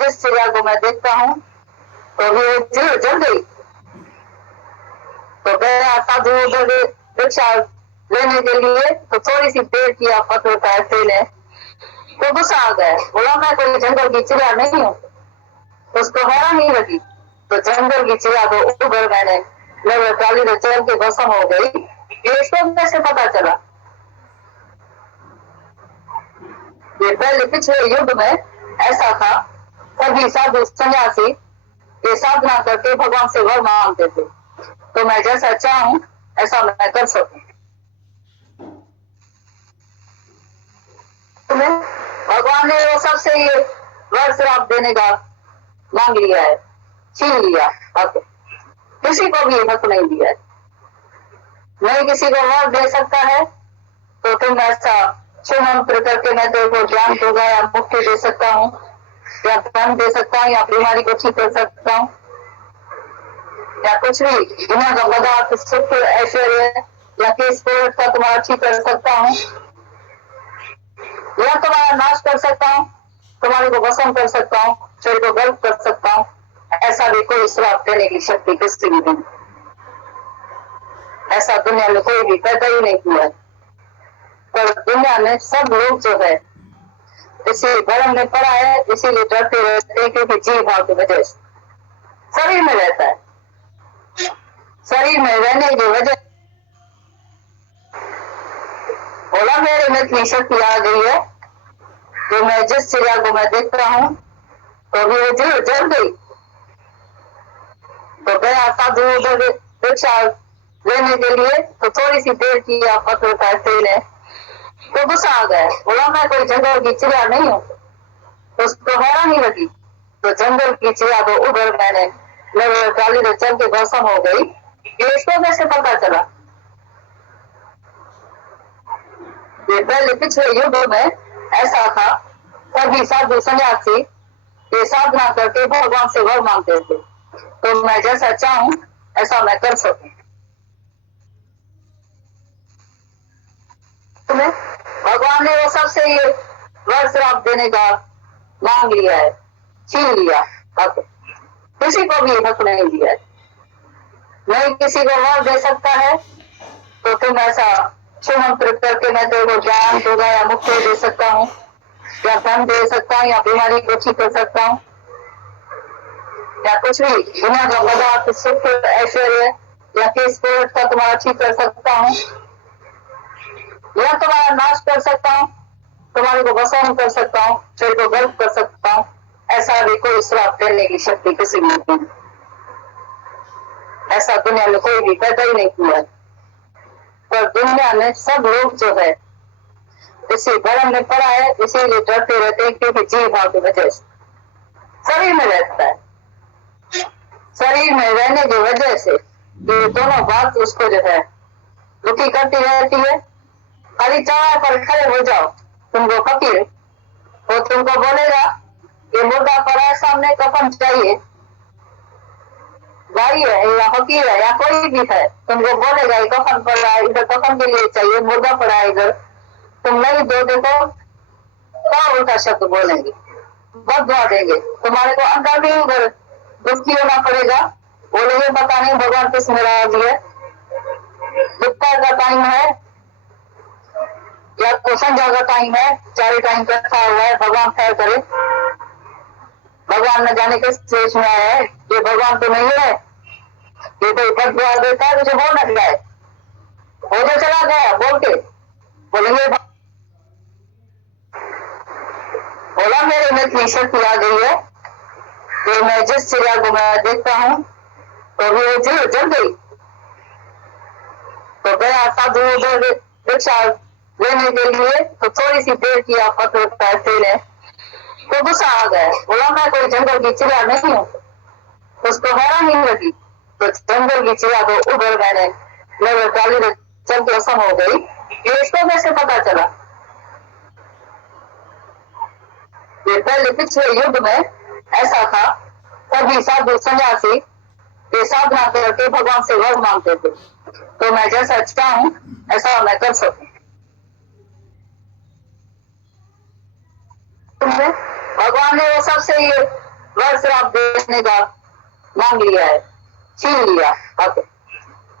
जिस चिड़िया को मैं देखता हूँ तो भी वो जल गई। तो गया साधु उधर रिक्शा लेने के लिए, तो थोड़ी सी देर किया पत्र का ऐसे ने, तो गुस्सा आ गया, बोला मैं कोई जंगल की चिड़िया नहीं हूँ। उसको हैरानी लगी, तो जंगल की चिड़िया को उधर मैंने लगभग डाली तो चल के भस्म हो गई। ये इसको कैसे पता चला? ये पहले पिछले युग में ऐसा था, सभी साधु सन्यासी ये साधना करके भगवान से वर मांगते थे, तो मैं जैसा चाहूं ऐसा मैं कर सकूं। भगवान ने वो सबसे ये वर श्राप देने का मांग लिया है, छीन लिया हक, किसी को भी हक नहीं दिया है। नहीं किसी को वर दे सकता है, तो तुम ऐसा शुभ मंत्र करके मैं तेरे को ज्ञान दूंगा, या मुक्ति दे सकता हूँ, या धन दे सकता हूँ, या बीमारी को ठीक कर सकता हूँ, या कुछ भी दुनिया का पदार्थ सुख ऐश्वर्य या केस का तुम्हारा ठीक कर सकता हूँ, या तुम्हारा नाश कर सकता हूँ, तुम्हारे को भस्म कर सकता हूँ, शरीर को गर्व कर सकता हूँ। ऐसा भी कोई श्राप देने की शक्ति किसी भी नहीं, ऐसा दुनिया में कोई भी पैदा ही नहीं हुआ है। पर दुनिया में सब लोग जो है इसी भरम में पड़ा है, इसीलिए डरते रहते हैं, क्योंकि जीव भाव की वजह से शरीर में रहता है। शरीर में रहने की वजह बोला मेरे में इतनी शक्ति आ गई है, तो मैं जिस चिड़िया को मैं देखता हूँ तो भी वो जल गई। तो गया साधु उधर रिक्शा लेने के लिए, तो थोड़ी सी देर किया पत्र का ऐसे ने, तो गुस्सा आ गया, बोला मैं कोई जंगल की चिड़िया नहीं हूँ। उसको हैरानी लगी, तो जंगल की चिड़िया को उधर मैंने लगभग डाली तो चल के भस्म हो गई। ये इसको कैसे पता चला? ये पहले पिछले युग में ऐसा था, सभी साधु सन्यासी ये साधना करके भगवान से वर मांगते थे, तो मैं जैसा चाहूं ऐसा मैं कर सकूं। भगवान ने वो सबसे ये वर श्राप देने का मांग लिया है, छीन लिया हक, किसी को भी हक नहीं दिया है। नहीं किसी को वर दे सकता है, तो तुम ऐसा शुभ मंत्र करके मैं तेरे को ज्ञान दूंगा, या मुक्ति दे सकता हूँ, या धन दे सकता हूँ, या बीमारी को ठीक कर सकता हूँ, या कुछ भी दुनिया का पदार्थ सुख ऐश्वर्य या केस का तुम्हारा ठीक कर सकता हूँ, या तुम्हारा नाश कर सकता हूँ, तुम्हारे को भस्म कर सकता हूँ, शरीर को गर्व कर सकता हूँ। ऐसा भी कोई श्राप देने की शक्ति किसी में नहीं, ऐसा दुनिया में कोई भी पैदा ही नहीं हुआ है। पर दुनिया में सब लोग जो है इसी भरम में पड़ा है, इसीलिए डरते रहते हैं, क्योंकि जीव भाव की वजह से शरीर में रहता है। शरीर में रहने की वजह से ये दोनों बात उसको जो है दुखी करती रहती है। खाली चौराहे पर खड़े हो जाओ, तुमको फकीर वो तुमको बोलेगा ये मुर्दा पड़ा है सामने, कफन चाहिए, भाई है या फकीर है या कोई भी है, तुमको बोलेगा ये कफन पड़ा है, इधर कफन के लिए चाहिए, मुर्दा पड़ा है इधर, तुम नहीं दो देखो क्या उल्टा शब्द बोलेंगे, बददुआ देंगे, तुम्हारे को अंदर भी उधर दुखी होना पड़ेगा। बोलेंगे पता नहीं भगवान किस नाराज है, दोपहर का टाइम है या तो संध्या का टाइम है, चारों टाइम पे रखा हुआ है, भगवान खैर करे, भगवान न जाने किस सोच में आया है, ये भगवान तो नहीं है, ये कोई बददुआ देता है, मुझे बोलना चाहिए, वो जो चला गया बोल के बोलेंगे बोला मेरे में इतनी शक्ति आ गई है, तो मैं जिस चिड़िया को मैं देखता हूँ तो भी वो जल गई। तो गया साधु उधर रिक्शा लेने के लिए, तो थोड़ी सी देर किया पत्र का ऐसे ने, तो गुस्सा आ गया, बोला मैं कोई जंगल की चिड़िया नहीं हूँ। उसको हैरानी लगी, तो जंगल की चिड़िया को उधर मैंने लगभग डाली तो चल के भस्म हो गई। ये इसको कैसे पता चला? ये पहले पिछले युग में ऐसा था, सभी साधु सन्यासी ये साधना करके भगवान से वर मांगते थे, तो मैं जैसा चाहूं ऐसा मैं कर सकूं। भगवान ने वो सबसे ये वर श्राप देने का मांग लिया है, छीन लिया हक,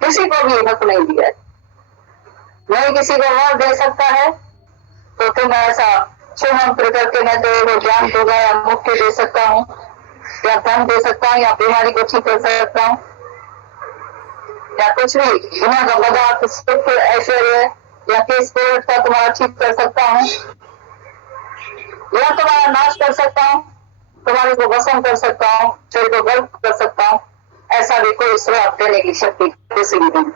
किसी को भी हक नहीं दिया है। नहीं किसी को वर दे सकता है तो तुम ऐसा छू मंत्र करके मैं तो वो ज्ञान दूंगा या मुक्ति दे सकता हूँ या धन दे सकता हूँ या बीमारी को ठीक कर सकता हूँ या कुछ भी दुनिया का पदार्थ सुख ऐश्वर्य या केस कोर्ट का तुम्हारा ठीक कर सकता हूँ या तुम्हारा नाश कर सकता हूँ, तुम्हारे को भस्म कर सकता हूँ, शरीर को गर्भ कर सकता हूँ। ऐसा भी कोई श्राप देने की शक्ति किसी भी नहीं,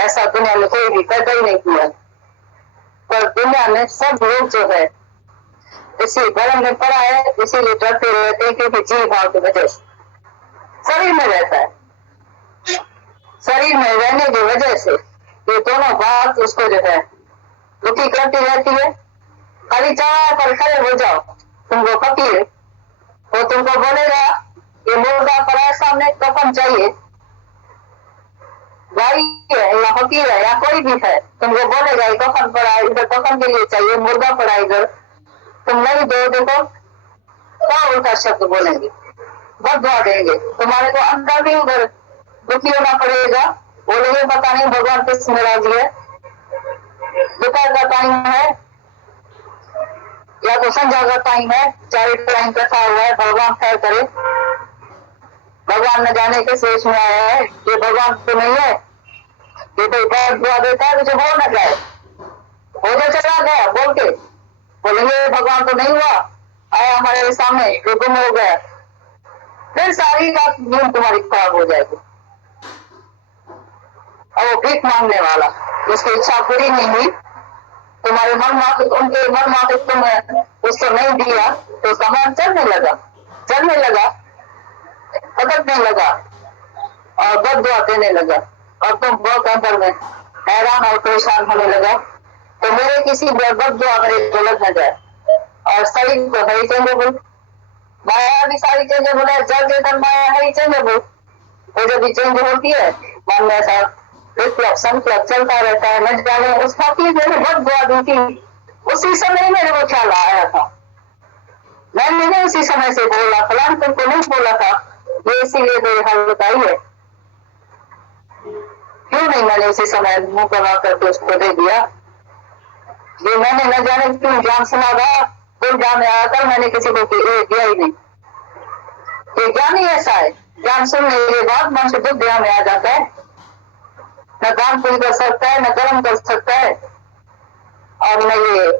ऐसा दुनिया में कोई भी पैदा ही नहीं किया। पर दुनिया में सब लोग जो है इसी भ्रम में पड़ा है, इसीलिए डरते रहते हैं क्योंकि जीव भाव की वजह से शरीर में रहता है। शरीर में रहने की वजह से ये दोनों बात उसको जो है दुखी करती रहती है। खाली चाह पर खड़े हो जाओ, तुमको फकीर वो तुमको बोलेगा ये मुर्दा पड़ा है सामने, कफन चाहिए, भाई है या फकीर है या कोई भी है, तुमको बोलेगा ये कफन पड़ा है, इधर कफन के लिए चाहिए, मुर्दा पड़ा है इधर, तुम नहीं दो, देखो क्या उल्टा शब्द बोलेंगे, बददुआ देंगे, तुम्हारे को अंदर भी उधर दुखी होना पड़ेगा। बोलेंगे पता नहीं भगवान किस में राजी है, दोपहर का टाइम है या तो संध्या का टाइम है, चाहे टाइम कथा हुआ है, भगवान खैर करे, भगवान न जाने किस वेश में आया है, ये भगवान तो नहीं है, ये तो दुआ देता है कुछ हो न जाए, हो जो चला गया बोल के बोलेंगे भगवान तो नहीं हुआ, आया हमारे सामने तो गुम हो गया, फिर सारी रात नींद तुम्हारी खराब हो जाएगी। और वो भीख मांगने वाला उसकी इच्छा पूरी नहीं हुई, तुम्हारे मन माफिक उनके मन माफिक तुम उसको नहीं दिया तो उसका मन चलने लगा, भटकने लगा और बददुआ देने लगा और तुम बहुत अंदर में हैरान और परेशान होने लगा। तो मेरे किसी बददुआ मेरे को लग न जाए। और शरीर को है चेंजेबल, माया भी सारी चेंजेबल है, जल चेतन माया है चेंजेबल, वो जब भी चेंज होती है मन में ऐसा विप्लव संकल्प चलता रहता है। न जाने उस फकीर ने बददुआ दी थी, उसी समय मेरे को ख्याल आया था, मैंने उसी समय से बोला, फलान तुमको नहीं बोला था, ये इसीलिए तो हाल बताई है, क्यों नहीं मैंने उसी समय मुंह बना करके उसको दे दिया। ये मैंने न जाने क्यों ज्ञान सुना था, गुरु ज्ञान में आकर मैंने किसी को दिया ही नहीं। ये ज्ञान ही ऐसा है, ज्ञान सुनने के बाद मन से दुख ध्यान में आ जाता है, न दान पुण्य कर सकता है, न कर्म कर सकता है और न ये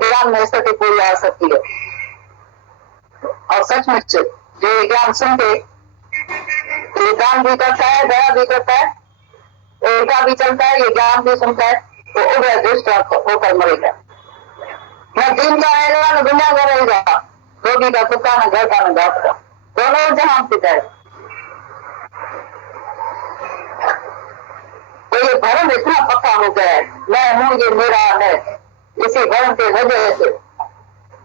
ज्ञान में स्थिति पूरी आ सकती है। और सचमुच जो ज्ञान सुन के ये दान भी करता है, दया भी करता है, उल्टा भी चलता है, ये ज्ञान भी सुनता है, तो उभय दुष्ट होकर मरेगा, न दिन का रहेगा न दुनिया का रहेगा, रोगी का कुत्ता न घर का न घाट का, दोनों जहां पिता है। तो ये भरम इतना पक्का हो गया है, मैं हूं ये मेरा है, इसी भरम के वजह से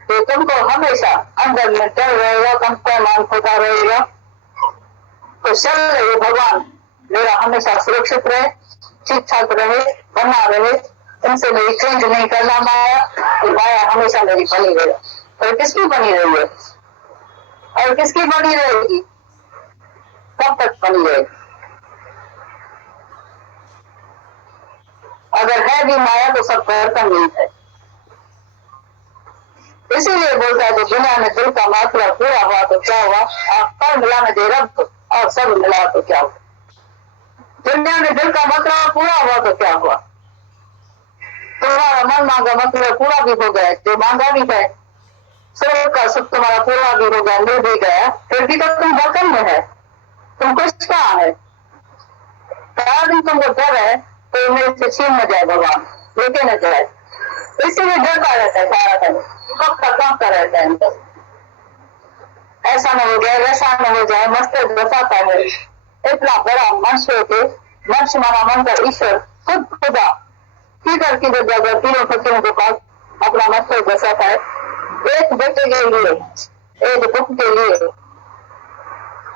तो तुमको हमेशा अंदर में डर रहेगा, तुमको मान होता रहेगा। तो चल रहे भगवान मेरा हमेशा सुरक्षित रहे, ठीक ठाक रहे, बना रहे, तुमसे मेरी चेंज नहीं करना माया, तो माया हमेशा मेरी बनी रहे। और किसकी बनी रही है और किसकी बनी रहेगी, कब तक बनी रहेगी? अगर है भी माया तो सब परिवर्तन नहीं है। इसीलिए बोलता है तो दुनिया में दिल का मात्रा पूरा हुआ तो क्या हुआ, आप पर मिला में दे रब और सब मिला तो क्या हुआ। दुनिया में दिल का मात्रा पूरा हुआ तो क्या हुआ, तुम्हारा मन मांगा मतलब पूरा भी हो गया, जो मांगा भी है स्वर्ग का सुख तुम्हारा पूरा भी हो गया, मिल भी गया, फिर भी तो तुम बर्तन में है, तुम कुछ कहाँ है। सारा दिन तुमको डर है तो मेरे से छीन न जाए भगवान, लेके न जाए, इसीलिए डरता रहता है सारा दिन, कांपता रहता है अंदर, ऐसा न हो जाए वैसा न हो जाए, मस्त बसाता है। इतना बड़ा मंच होते, मंच माना मन का ईश्वर खुद खुदा किधर किधर जगह तीनों फकीरों के पास अपना मस्तक बसाता है, एक बेटे के लिए, एक दुख के लिए,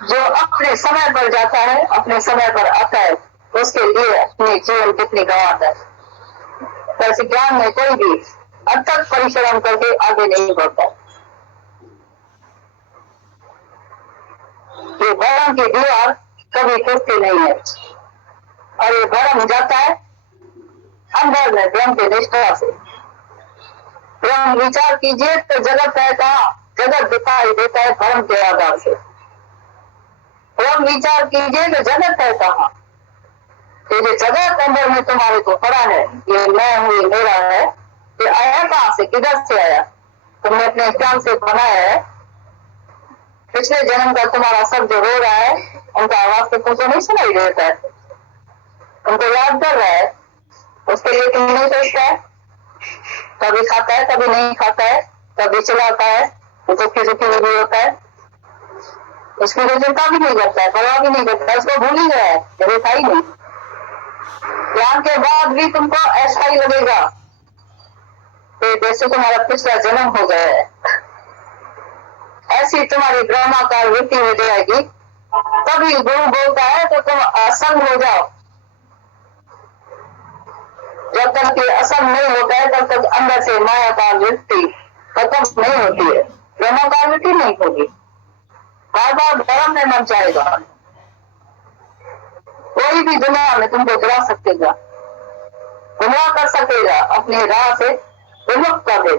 जो अपने समय पर जाता है अपने समय पर आता है, उसके लिए अपने जीवन कितनी गंवाता है। वैसे ज्ञान में कोई भी अथक परिश्रम करके आगे नहीं बढ़ता, ये भरम की दीवार कभी टूटती नहीं है, और ये भरम जाता है अंदर में ब्रह्म की निष्ठा से। ब्रह्म विचार कीजिए तो जगत है कहाँ? जगत दिखाई देता है भरम के आधार से। ब्रह्म विचार कीजिए तो जगत है कहाँ? ये जो जगत अंदर में तुम्हारे को पड़ा है, ये मैं हूँ, ये मेरा है, ये आया कहाँ से? किधर से आया? तुमने अपने ज्ञान से बनाया है। पिछले जन्म का तुम्हारा सब जो रो रहा है, उनका आवाज तो तुमको नहीं सुनाई देता है, तुमको याद कर रहा है, उसके लिए तुम नहीं सोचता है। कभी खाता है, कभी नहीं खाता है, कभी चिल्लाता है, दुखी दुखी भी होता है, उसकी कोई चिंता भी नहीं करता है, परवाह भी नहीं करता है, उसको भूल ही गया है, जरूर था ही नहीं। ज्ञान के बाद भी तुमको ऐसा ही लगेगा कि जैसे तुम्हारा पिछला जन्म हो गया है। ऐसी तुम्हारी ब्रह्माकार वृत्ति हो जाएगी। तभी गुरु बोलता है तो तुम असंग हो जाओ। जब तक कि असंग नहीं होता है तब तक अंदर से मायाकार वृत्ति खत्म नहीं होती है, ब्रह्माकार वृत्ति नहीं होगी। बार बार धर्म में मन जाएगा, कोई भी दुनिया में तुमको गिरा सकेगा, गुमराह कर सकेगा, अपनी राह से विमुक्त कर दे।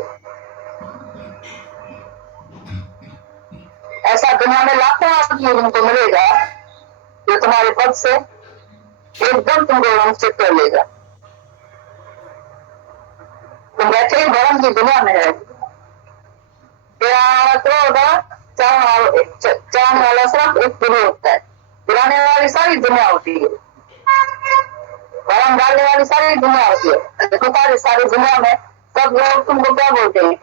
ऐसा दुनिया में लाखों आदमी तुमको मिलेगा जो तुम्हारे पद से एकदम तुमको वंचित कर लेगा। तुम बैठे ही भरम की दुनिया में है। चाहने वाला सिर्फ एक गुरु होता है, गिराने वाली सारी दुनिया होती है, भरम डालने वाली सारी दुनिया होती है। देखो सारी दुनिया में सब लोग तुमको क्या बोलते हैं?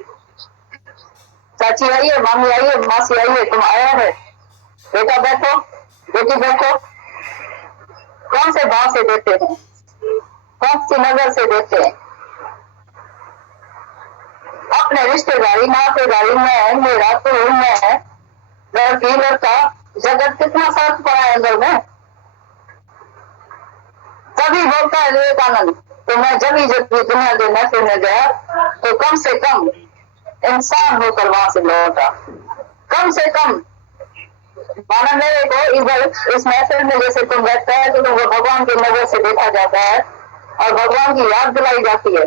चाची आइए, मामी आइए, मासी आइए, तुम आया है, बेटा बैठो, बेटी बैठो। कौन से भाव से देते हैं? कौन सी नजर से देते हैं? अपने रिश्तेदारी नातेदारी में, मेरा तो मैं, लड़की लड़का, जगत कितना फर्क पड़ा है अंदर में। तभी बोलता है विवेकानंद, तो मैं जब भी दुनिया के महफिल में गया तो कम से कम इंसान होकर वहां से लौटा। कम से कम माना मेरे को इधर इस महफिल में जैसे तुम बैठता है तो तुमको भगवान की नजर से देखा जाता है और भगवान की याद दिलाई जाती है।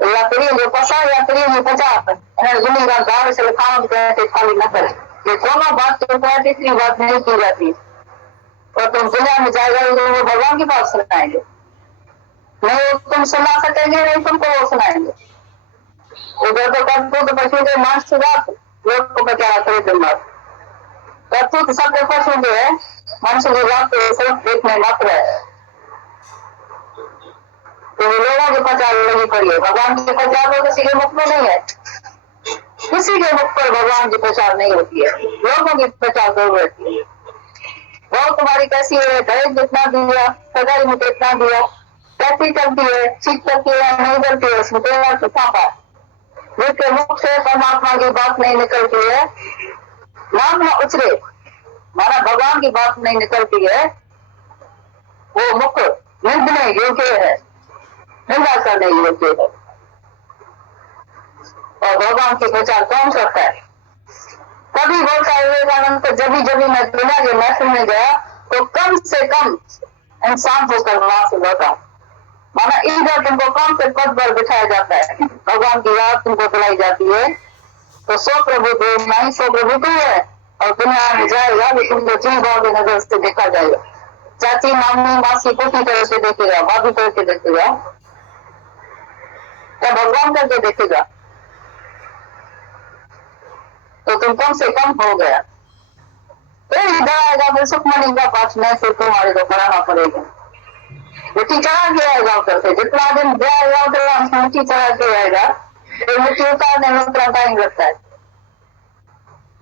यात्री जो 50 यात्री जो 50 दुनिया का गाँव से खाना खाली न करे, ये दोनों बात तो तीसरी बात नहीं की जाती। और तुम दुनिया में जाएगा तो वो भगवान की बात सुनाएंगे, नहीं तुम सुना सकेंगे, नहीं तुमको वो सुनाएंगे। उधर तो करतूत पशु के मांस की बात लोग को बचा करे दिन बात, करतूत सब पशु जो है मनुष्य की बात तो सिर्फ देखने मात्र है। तो लोगों के प्रचार लगी पड़ी है, भगवान की प्रचार तो किसी के मुख में नहीं है, किसी के मुख पर भगवान की प्रचार नहीं होती है, लोगों की प्रचार जरूर रहती है। वो तुम्हारी कैसी है, दहेज जितना दिया, सगाई में कितना दिया, कैसी चलती है, ठीक चलती है, नहीं चलती है, उसमें तो पापा जिसके मुख से परमात्मा की बात नहीं निकलती है, नाम न उचरे, माना भगवान की बात नहीं निकलती है, वो मुख निंदने योग्य है, निंदा करने योग्य है। और भगवान के प्रचार कौन करता है? तभी बोलता है विवेकानंद, तो जब भी मैं दुनिया के महफिल में गया तो कम से कम इंसान होकर वहां से लौटा। माना इधर तुमको कौन से पद पर बिठाया जाता है, भगवान की याद तुमको दिलाई जाती है, तो सो प्रभु दो नहीं, सो प्रभु तू है। और दुनिया में जाएगा भी तुमको जी भाव की नजर से देखा जाएगा, चाची मामी मासी को की तरह से देखेगा, भाभी करके देखेगा या भगवान करके देखेगा, तो तुम कम से कम हो गया। फिर इधर आएगा, फिर सुखमणि का पाठ में फिर तुम्हारे को पढ़ाना पड़ेगा। मिट्टी चढ़ा के आएगा उधर से, जितना दिन जाएगा उतना मिट्टी चढ़ा के आएगा, फिर मिट्टी उतारने में उतना टाइम लगता है।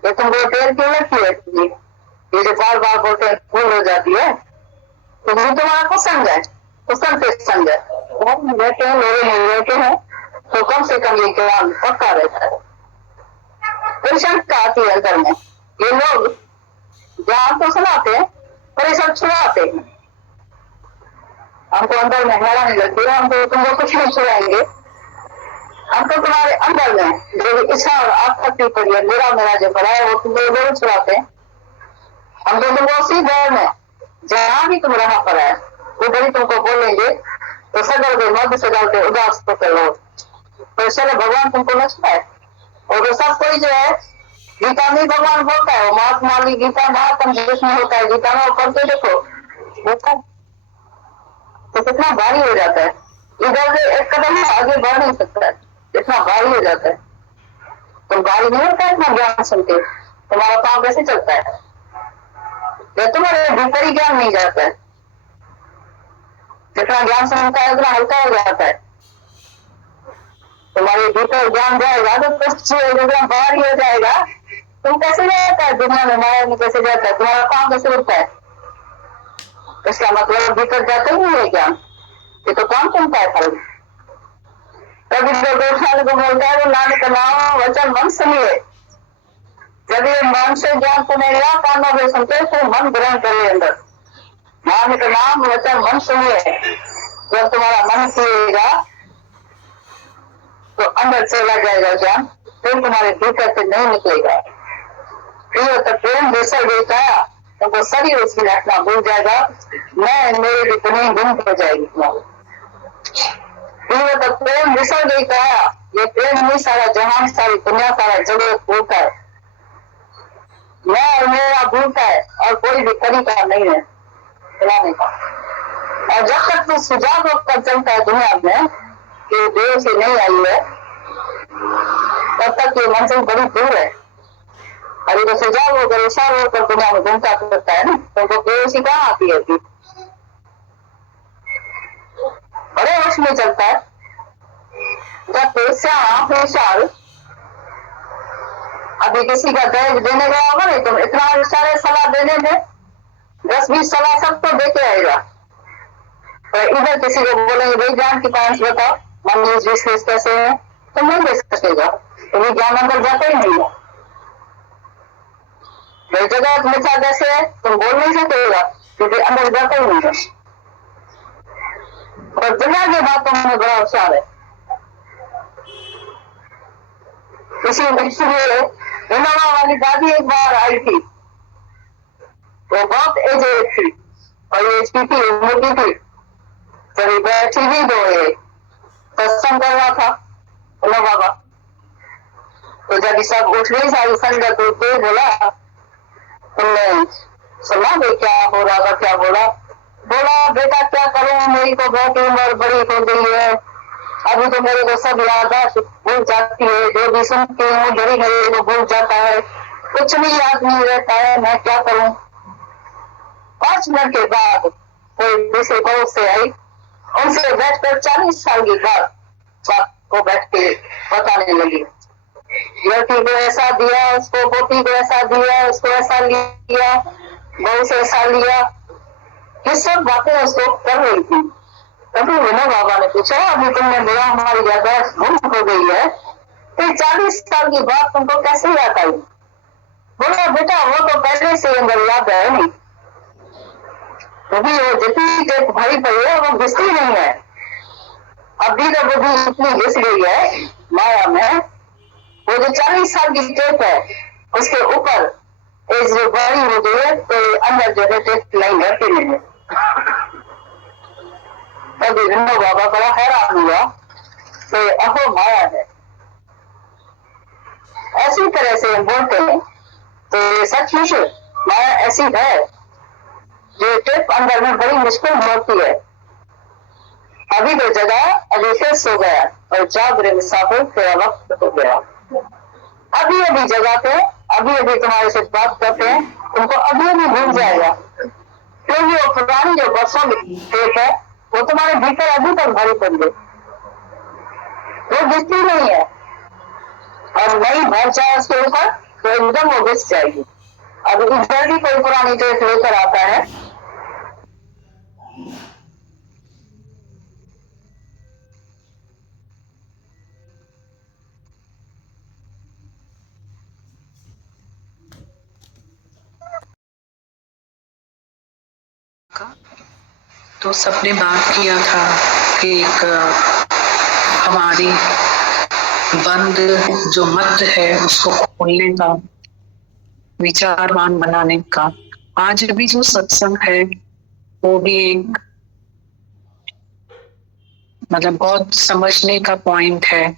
ये तुमको देर क्यों लगती है? ये जो बार बार बोलते हैं भूल हो जाती है, तो ये तुम्हारा कुशन है, कुशन से समझे रहते हैं, लोग नहीं रहते हैं, तो कम से कम ये ज्ञान पक्का रहता है। फिर शंका आती है अंदर में, ये लोग ज्ञान तो सुनाते हैं पर ये सब छुड़ाते हैं। हमको अंदर में हैरानी लगती है, हमको तुमको कुछ नहीं छुड़ाएंगे, हमको तुम्हारे अंदर में जो इच्छा और आसक्ति पड़ी है, मेरा मेरा जो पड़ा है वो तुमको जरूर छुड़ाते हैं। हम तो तुमको उसी दौर में जहां भी तुम रहा पर है उधर ही तुमको बोलेंगे तो सदर के मध्य से डालते उदास तो करो तो चलो भगवान तुमको नचता है। और तो सब कोई जो है गीता में भगवान बोलता है, वो महात्मा गीता महात्म जिसमें होता है गीता में पढ़ के देखो होता है तो कितना भारी हो जाता है, इधर से एक कदम आगे बढ़ नहीं सकता है, इतना भारी हो जाता है। तो भारी नहीं होता है इतना ज्ञान सुन के, तुम्हारा काम कैसे चलता है जब तुम्हारे भीतर ही ज्ञान नहीं जाता है। जितना ज्ञान सुनता है उतना हल्का हो जाता है, तुम्हारे भीतर ज्ञान जाएगा तो कुछ बाहर ही हो जाएगा। तुम कैसे जाता है दुनिया में, माया में कैसे जाता है, तुम्हारा काम कैसे होता है, इसका मतलब भीतर जाते ही नहीं है ज्ञान, ये तो काम सुनता है खाली। तभी जो देखने को बोलता है वो नानक नाम वचन मन सुनिए, जब ये मन से ज्ञान सुनेगा कानों से सुनते तो मन ग्रहण करे अंदर। नानक नाम वचन मन सुनिए, जब तुम्हारा मन सुनेगा तो अंदर चला जाएगा ज्ञान, फिर तुम्हारे भीतर से नहीं निकलेगा। फिर तो प्रेम जैसा देता है तो शरीर उसकी रखना भूल जाएगा, मैं मेरे भी तुम्हें गुम हो जाएगी। फिर तो प्रेम विसर देता है, ये प्रेम नहीं सारा जहान सारी दुनिया सारा जगत होता है, मैं और मेरा भूलता है और कोई भी तरीका नहीं है चलाने का। और जब तक तू सुझाव होकर चलता है दुनिया में कि देव से नहीं आई है तब तक ये मंजिल बड़ी दूर है। अभी तो सुझाव होकर विशाल होकर दुनिया में घूमता फिरता है ना, तो देव से कहाँ आती है अभी, बड़े होश में चलता है। जब श्याम विशाल अभी किसी का दहेज देने गया होगा नहीं तुम इतना सारे सलाह देने में 10-20 सलाह सबको देके आएगा, तो इधर किसी को बोलेंगे भाई ज्ञान की पांच बताओ मन विश्लेष कैसे है, तो नहीं दे सकेगा, तो ज्ञान अंदर जाता ही नहीं है। जगत मिथ्या कैसे है तुम बोल नहीं सकेगा क्योंकि अंदर जाता ही नहीं है, और दुनिया की बातों में बड़ा होशियार है। इसलिए हिमालय वाली दादी एक बार आई थी, वो बहुत एजेड थी और ये थी मोटी थी, चली बैठी भी दो ये सत्संग कर रहा था बाबा, तो जब सब उठ गई सारी संगत तो बोला तुमने सुना भाई क्या हो रहा था, क्या बोला, बोला बेटा क्या करूं मेरी तो बहुत उम्र बड़ी हो गई है, अभी तो मेरे को सब याद भूल जाती है, जो भी सुनती हूँ बड़ी मेरे को भूल जाता है, कुछ भी याद नहीं रहता है, मैं क्या करूं। 5 मिनट के बाद कोई दूसरे पड़ोस से आई, उनसे बैठकर 40 साल की बात को बैठ के बताने लगी, लड़की को ऐसा दिया, उसको पोती को ऐसा दिया, उसको ऐसा लिया, बहू से ऐसा लिया, ये सब बातें उसको कर रही थी। तभी विनोद बाबा ने पूछा अभी तुमने बोला हमारी यादाश्त गुम हो गई है, तो 40 साल की बात तुमको कैसे याद आई। बोला बेटा वो तो पहले से अंदर याद है नहीं, अभी वो जितनी टेप भारी पड़ी है वो घिसती नहीं है, अभी तो बुद्धि इतनी घिस गई है माया में, वो जो 40 साल की टेप है उसके ऊपर एज जो बड़ी हो गई है तो अंदर जो है टेप नहीं घटती नहीं है। तभी विनोद बाबा बड़ा हैरान हुआ, तो अहो माया है, ऐसी तरह से बोलते हैं तो ये सचमुच माया ऐसी है जो टेप अंदर में बड़ी मुश्किल होती है। अभी तो जगह अभी फिर सो गया और जागरे मुसाफिर तेरा वक्त हो गया, अभी अभी जगह पे अभी अभी तुम्हारे से बात करते हैं, तुमको अभी अभी भूल जाएगा, क्योंकि वो पुरानी जो बरसों की टेप है वो तुम्हारे भीतर अभी तक भरी पड़ी है, वो दिखती नहीं है, और नई भर जाए उसके ऊपर तो एकदम वो घिस जाएगी। अब इधर भी कोई पुरानी टेप लेकर आता है तो सबने बात किया था कि एक हमारी बंद जो मत है उसको खोलने का, विचारवान बनाने का, आज भी जो सत्संग है वो भी एक मतलब बहुत समझने का पॉइंट है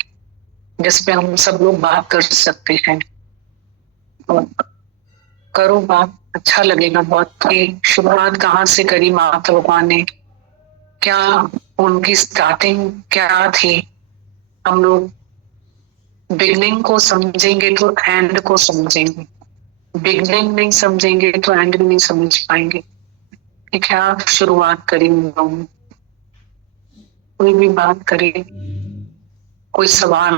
जिसपे हम सब लोग बात कर सकते हैं। और करो बात, अच्छा लगेगा बहुत कि शुरुआत कहाँ से करी माता भगवान ने, क्या उनकी स्टार्टिंग क्या थी। हम लोग बिगनिंग को समझेंगे तो एंड को समझेंगे, बिगनिंग नहीं समझेंगे तो एंड भी नहीं समझ पाएंगे कि क्या शुरुआत करी उन लोगों ने। कोई भी बात करे, कोई सवाल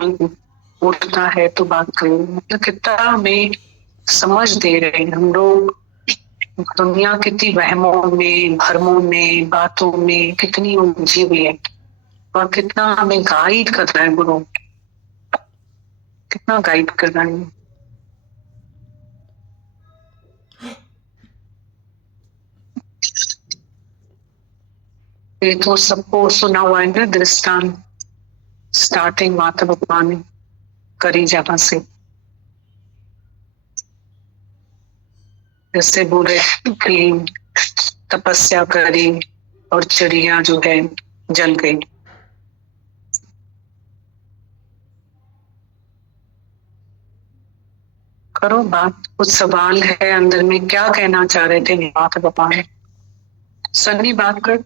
उठता है तो बात करें, मतलब कितना हमें समझ दे रहे हैं हम लोग। दुनिया कितनी वहमों में, भरमों में, बातों में कितनी उलझी हुई है और कितना हमें गाइड कर रहा है गुरु, कितना गाइड कर रहा है। ये तो सबको सुना हुआ है ना दृष्टांत, स्टार्टिंग माता भगवान ने करी जगह से, जैसे बोले कि तपस्या करी और चिड़िया जो है जल गई। करो बात, कुछ सवाल है अंदर में, क्या कहना चाह रहे थे माता भगवान? सन्नी बात कर।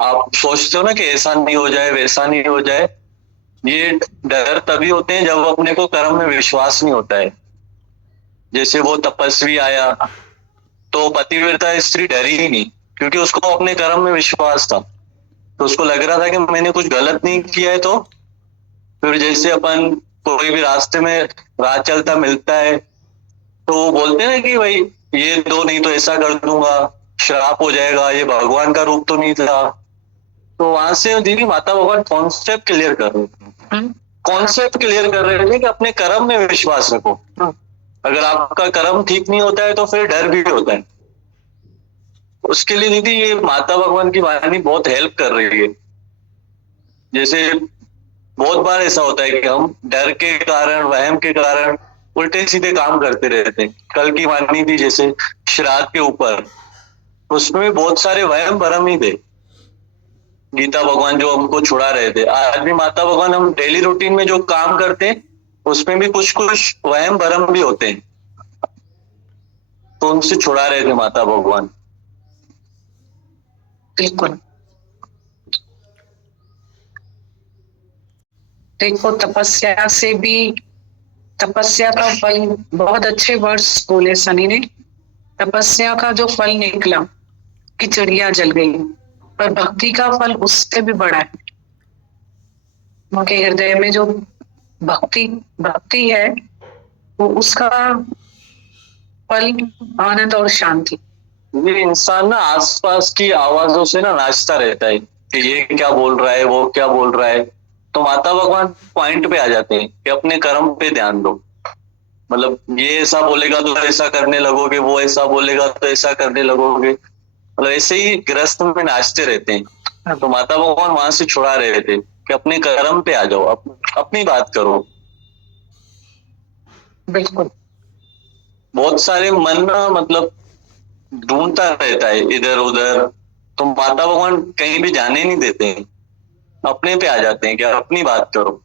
आप सोचते हो ना कि ऐसा नहीं हो जाए, वैसा नहीं हो जाए। ये डर तभी होते हैं जब अपने को कर्म में विश्वास नहीं होता है। जैसे वो तपस्वी आया तो पतिव्रता स्त्री डरी ही नहीं, क्योंकि उसको अपने कर्म में विश्वास था। तो उसको लग रहा था कि मैंने कुछ गलत नहीं किया है। तो फिर जैसे अपन कोई भी रास्ते में राह चलता मिलता है तो वो बोलते हैं ना कि भाई ये दो नहीं तो ऐसा कर दूंगा, श्राप हो जाएगा, ये भगवान का रूप तो नहीं था। तो वहां से दीदी माता भगवान कॉन्सेप्ट क्लियर कर रहे थे, कॉन्सेप्ट क्लियर कर रहे थे कि अपने कर्म में विश्वास रखो। अगर आपका कर्म ठीक नहीं होता है तो फिर डर भी होता है। उसके लिए दीदी ये माता भगवान की वाणी बहुत हेल्प कर रही है। जैसे बहुत बार ऐसा होता है कि हम डर के कारण, वहम के कारण उल्टे सीधे काम करते रहते हैं। कल की वाणी थी जैसे श्राद्ध के ऊपर, उसमें भी बहुत सारे वहम भरम ही थे। गीता भगवान जो हमको छुड़ा रहे थे, आज भी माता भगवान हम डेली रूटीन में जो काम करते हैं उसमें भी कुछ कुछ वहम भरम भी होते हैं, तो उनसे छुड़ा रहे थे माता भगवान। बिल्कुल। देखो तपस्या से भी, तपस्या का फल, बहुत अच्छे वर्ड्स बोले सनी ने। तपस्या का जो फल निकला कि चिड़िया जल गई, पर भक्ति का फल उससे भी बड़ा है। उनके हृदय में जो भक्ति भक्ति है वो उसका फल आनंद और शांति। ये इंसान ना आसपास की आवाजों से ना नाचता रहता है कि ये क्या बोल रहा है, वो क्या बोल रहा है। तो माता भगवान पॉइंट पे आ जाते हैं कि अपने कर्म पे ध्यान दो। मतलब ये ऐसा बोलेगा तो ऐसा करने लगोगे, वो ऐसा बोलेगा तो ऐसा करने लगोगे। मतलब ऐसे ही गृहस्थ में नाचते रहते हैं। तो माता भगवान वहां से छुड़ा रहे थे कि अपने कर्म पे आ जाओ, अपनी बात करो। बिल्कुल। बहुत सारे मन ना मतलब ढूंढता रहता है इधर उधर, तो माता भगवान कहीं भी जाने नहीं देते हैं, अपने पे आ जाते हैं कि अपनी बात करो।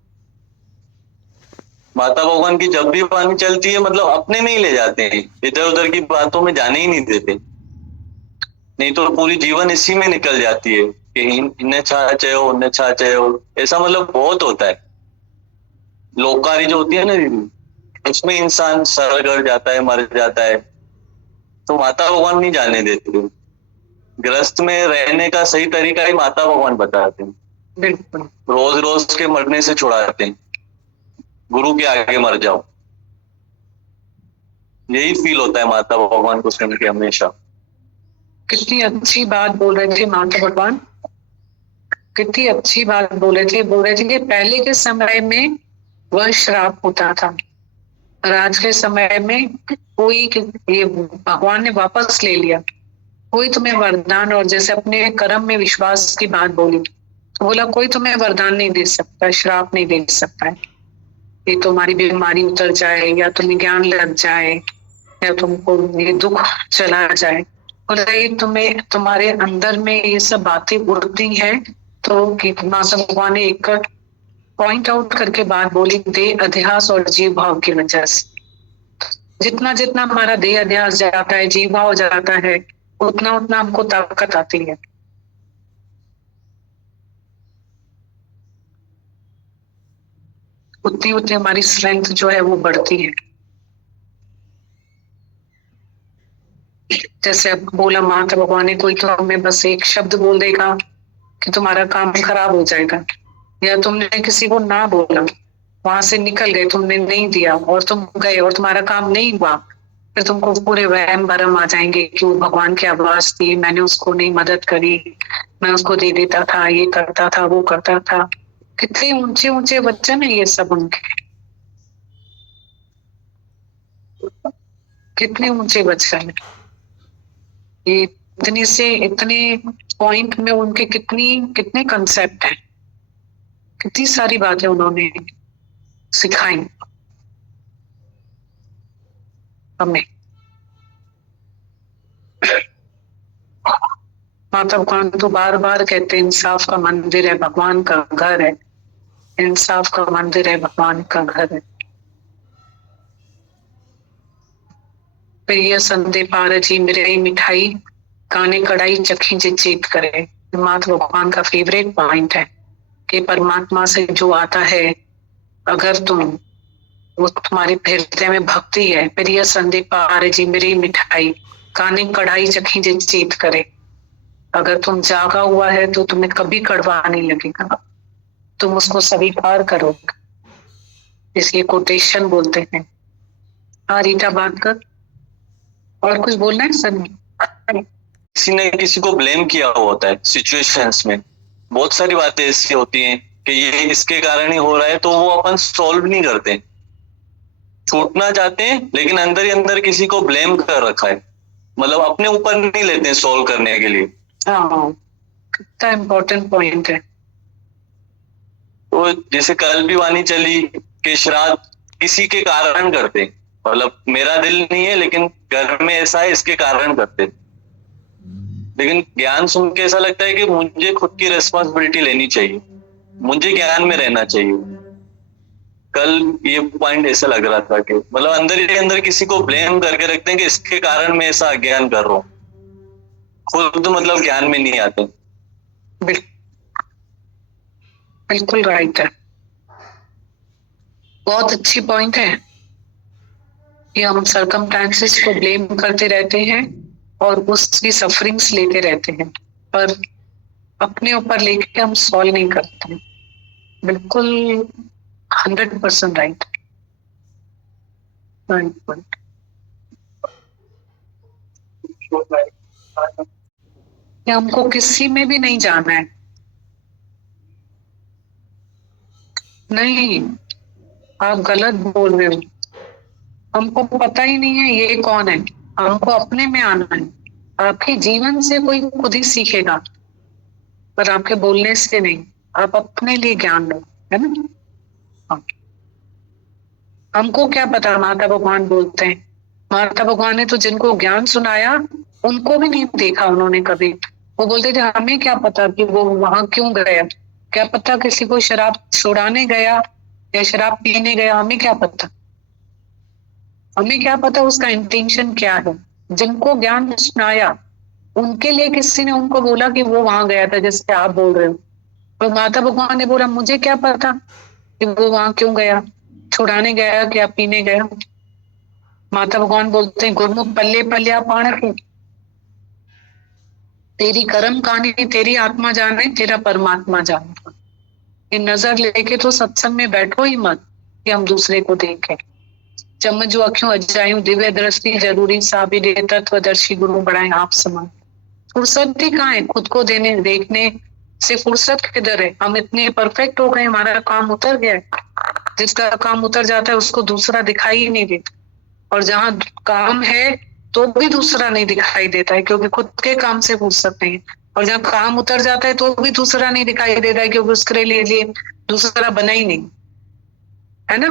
माता भगवान की जब भी वाणी चलती है मतलब अपने में ही ले जाते हैं, इधर उधर की बातों में जाने ही नहीं देते। नहीं तो पूरी जीवन इसी में निकल जाती है कि इन्हें छा चयो, उन्हें छा चयो, ऐसा मतलब बहुत होता है। लोकारी जो होती है ना दीदी, उसमें इंसान सरगड़ जाता है, मर जाता है। तो माता भगवान नहीं जाने देते। गृहस्थ में रहने का सही तरीका ही माता भगवान बताते हैं। बिल्कुल। रोज रोज के मरने से छुड़ाते हैं, गुरु के आगे मर जाओ। यही फील होता है माता भगवान को सुन के हमेशा। कितनी अच्छी बात बोल रहे थे माता भगवान, कितनी अच्छी बात बोले थे। बोल रहे थे कि पहले के समय में वह श्राप होता था और आज के समय में कोई, ये भगवान ने वापस ले लिया। कोई तुम्हें वरदान, और जैसे अपने कर्म में विश्वास की बात बोली तो बोला कोई तुम्हें वरदान नहीं दे सकता, श्राप नहीं दे सकता है कि तुम्हारी बीमारी उतर जाए या तुम्हें ज्ञान लग जाए या तुमको ये दुख चला जाए, और ये तुम्हें तुम्हारे अंदर में ये सब बातें उड़ती है, तो कि माता भगवान ने एक पॉइंट आउट करके बात बोली, देह अध्यास और जीव भाव की वजह से। जितना जितना हमारा देह अध्यास जाता है, जीव भाव जाता है, उतना उतना हमको ताकत आती है। उतनी उतनी हमारी स्ट्रेंथ जो है वो बढ़ती है। जैसे अब बोला माता भगवान ने, कोई तो हमें बस एक शब्द बोल देगा कि तुम्हारा काम खराब हो जाएगा, या तुमने किसी को ना बोला, वहां से निकल गए, तुमने नहीं दिया और तुम गए और तुम्हारा काम नहीं हुआ, फिर तुमको पूरे वहम भरम आ जाएंगे कि वो भगवान की आवाज थी, मैंने उसको नहीं मदद करी, मैं उसको दे देता था, ये करता था, वो करता था। कितने ऊंचे ऊंचे वचन है ये सब उनके, कितने ऊंचे वचन है ये। इतने से इतने पॉइंट में उनके कितने कंसेप्ट हैं, कितनी सारी बातें उन्होंने सिखाई हमें। माता भगवान तो बार बार कहते हैं, इंसाफ का मंदिर है, भगवान का घर है, इंसाफ का मंदिर है, भगवान का घर है। प्रिय संदे पार जी मेरे मिठाई, काने कड़ाई चखी जे चेत करे। माता भगवान का फेवरेट पॉइंट है कि परमात्मा से जो आता है, अगर वो तुम्हारे हृदय में भक्ति है, प्रिय संदे पार जी मेरी मिठाई, काने कड़ाई चखी जे चेत करे। अगर तुम जागा हुआ है तो तुम्हें कभी कड़वा नहीं लगेगा, तुम उसको स्वीकार करोगे। इसलिए कोटेशन बोलते हैं। हाँ रीटा बात कर, और कुछ बोलना है सर? किसी ने किसी को ब्लेम किया हुआ होता है सिचुएशंस में, बहुत सारी बातें ऐसी होती हैं कि ये इसके कारण ही हो रहा है, तो वो अपन सॉल्व नहीं करते, छूटना चाहते हैं, लेकिन अंदर ही अंदर किसी को ब्लेम कर रखा है, मतलब अपने ऊपर नहीं लेते हैं सॉल्व करने के लिए। हाँ, कितना इम्पोर्टेंट पॉइंट है। तो जैसे कल भी वाणी चली कि श्राद्ध किसी के कारण करते, मतलब मेरा दिल नहीं है लेकिन घर में ऐसा है इसके कारण करते, लेकिन ज्ञान सुन के ऐसा लगता है कि मुझे खुद की रिस्पॉन्सिबिलिटी लेनी चाहिए, मुझे ज्ञान में रहना चाहिए। कल ये पॉइंट ऐसा लग रहा था कि मतलब अंदर ही अंदर किसी को ब्लेम करके रखते हैं कि इसके कारण मैं ऐसा अज्ञान कर रहा हूँ, खुद मतलब ज्ञान में नहीं आते। बिल्कुल राइट है, बहुत अच्छी पॉइंट है कि हम सर्कमस्टेंसेस को ब्लेम करते रहते हैं और उसकी सफरिंग्स लेते रहते हैं, पर अपने ऊपर लेके हम सॉल्व नहीं करते। बिल्कुल 100% राइट। हमको किसी में भी नहीं जाना है, नहीं आप गलत बोल रहे हो, हमको पता ही नहीं है ये कौन है, हमको अपने में आना है। आपके जीवन से कोई खुद ही सीखेगा, पर आपके बोलने से नहीं, आप अपने लिए ज्ञान लो, है ना। हाँ। हमको क्या पता, माता भगवान बोलते हैं, माता भगवान ने तो जिनको ज्ञान सुनाया उनको भी नहीं देखा उन्होंने कभी। वो बोलते थे हमें क्या पता कि वो वहां क्यों गया, क्या पता किसी को शराब छुड़ाने गया या शराब पीने गया, हमें क्या पता, हमें क्या पता उसका इंटेंशन क्या है। जिनको ज्ञान सुनाया उनके लिए किसी ने उनको बोला कि वो वहां गया था, जैसे आप बोल रहे हो, तो माता भगवान ने बोला मुझे क्या पता कि वो वहां क्यों गया, छुड़ाने गया क्या पीने गया। माता भगवान बोलते हैं गुरमुख पल्ले पल्ल्या पाण को, तेरी कर्म कहानी तेरी आत्मा जाने, तेरा परमात्मा जाने। ये नजर लेके तो सत्संग में बैठो ही मत कि हम दूसरे को देखें। चमचो अखियों अजायूं दिव्य दृष्टि जरूरी, साबिर तत्वदर्शी गुरु बढ़ाए आप समान। फुर्सत ही कहाँ है खुद को देने देखने से, फुर्सत किधर है। हम इतने परफेक्ट हो गए, हमारा काम उतर गया है। जिसका काम उतर जाता है उसको दूसरा दिखाई ही नहीं देता, और जहाँ काम है तो भी दूसरा नहीं दिखाई देता है क्योंकि खुद के काम से फुर्सत नहीं है, और जहाँ काम उतर जाता है तो भी दूसरा नहीं दिखाई देता है क्योंकि उसके लिए दूसरा बना ही नहीं, है ना।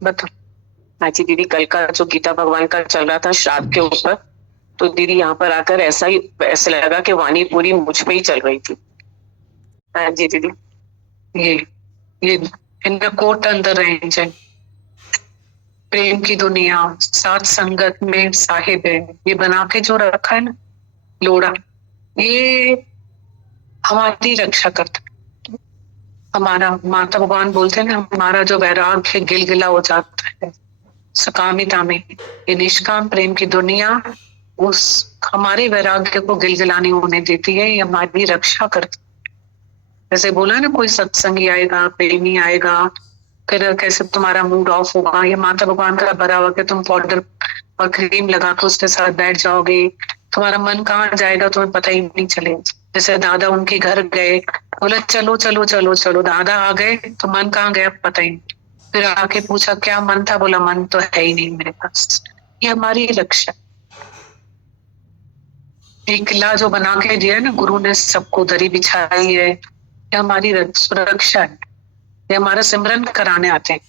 बताओ। हाँ जी दीदी, कल का जो गीता भगवान का चल रहा था श्राद्ध के ऊपर, तो दीदी यहाँ पर आकर ऐसा लगा कि वाणी पूरी मुझ पे ही चल रही थी। हाँ जी दीदी। ये इन द कोट अंदर रेंज है, प्रेम की दुनिया, साथ संगत में साहिब है, ये बना के जो रखा है ना लोड़ा, ये हमारी रक्षा करता है। हमारा माता भगवान बोलते हैं ना, हमारा जो वैराग है गिलगिला हो जाता है सकामिता में। ये निष्काम प्रेम की दुनिया उस हमारे वैराग्य को गिलगिला नहीं होने देती है, ये हमारी रक्षा करती है। जैसे बोला ना, कोई सत्संगी आएगा, प्रेमी आएगा, फिर कैसे तुम्हारा मूड ऑफ होगा, ये माता भगवान का भरा हुआ कि तुम पाउडर और क्रीम लगा के उसके साथ बैठ जाओगे, तुम्हारा मन कहाँ जाएगा तुम्हें पता ही नहीं चलेगा। जैसे दादा उनके घर गए, बोला चलो चलो चलो चलो, दादा आ गए तो मन कहाँ गया पता ही नहीं। फिर आके पूछा क्या मन था, बोला मन तो है ही नहीं मेरे पास। ये हमारी रक्षा, एक किला जो बना के दिया है ना गुरु ने, सबको दरी बिछाई है, ये हमारी सुरक्षा है, ये हमारा सिमरन कराने आते हैं।